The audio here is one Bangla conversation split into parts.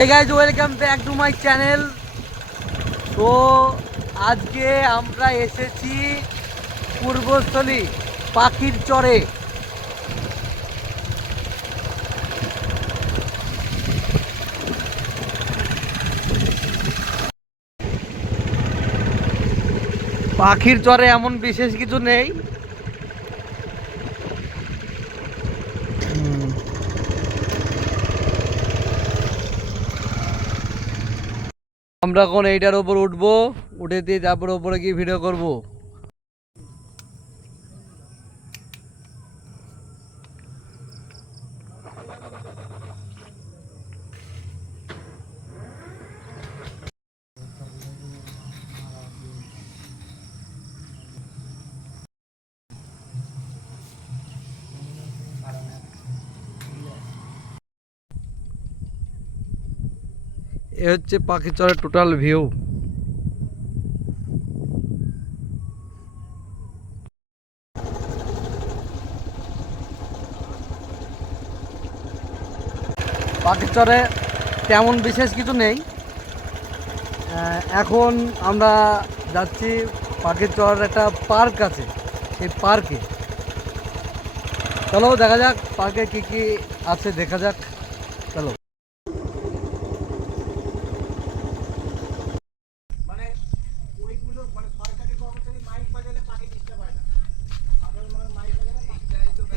Hey guys, welcome back to my channel. তো আজকে আমরা এসেছি পূর্বস্থলী পাখির চরে। পাখির চরে এমন বিশেষ কিছু নেই, আমরা এখন এইটার উপর উঠবো, উঠে দিয়ে তারপর উপরে গিয়ে ভিডিও করব। এ হচ্ছে পাখির চরের টোটাল ভিউ। পাখির চরে তেমন বিশেষ কিছু নেই। এখন আমরা যাচ্ছি পাখির চর, একটা পার্ক আছে, সেই পার্কে। চলো দেখা যাক পার্কে কি কি আছে, দেখা যাক। চলো।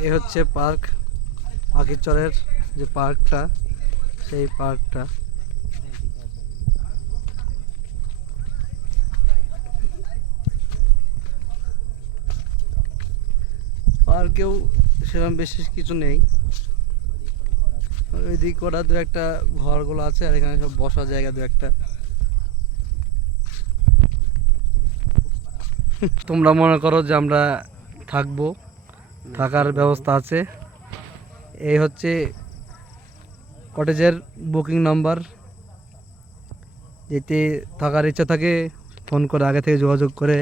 এ হচ্ছে পার্ক, পাখির চরের যে পার্কটা, সেই পার্কটা। পার্কেও সেরকম বিশেষ কিছু নেই, ওইদিক ওরা দু একটা ঘরগুলো আছে, আর এখানে সব বসার জায়গা দু একটা। তোমরা মনে করো যে আমরা থাকবো, থাকার ব্যবস্থা আছে। এই হচ্ছে কটেজের বুকিং নাম্বার। যেতে থাকার ইচ্ছা থাকে ফোন করে আগে থেকে যোগাযোগ করে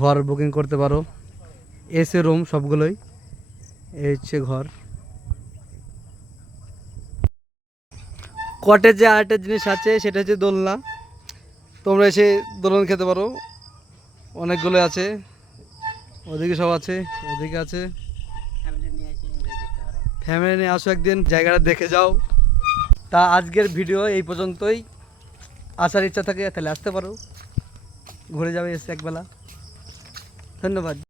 ঘর বুকিং করতে পারো। এসি রুম সবগুলোই। এই হচ্ছে ঘর। কটেজে আরেকটা জিনিস আছে, সেটা হচ্ছে দোলনা। তোমরা এসে দোলন খেতে পারো, অনেকগুলো আছে। ওদিকে সব আছে, ওদিকে আছে। ফ্যামিলি নিয়ে আসো একদিন, জায়গাটা দেখে যাও। তা আজকের ভিডিও এই পর্যন্তই। আসার ইচ্ছা থাকে তাহলে আসতে পারো, ঘুরে যাবে এসে একবেলা। ধন্যবাদ।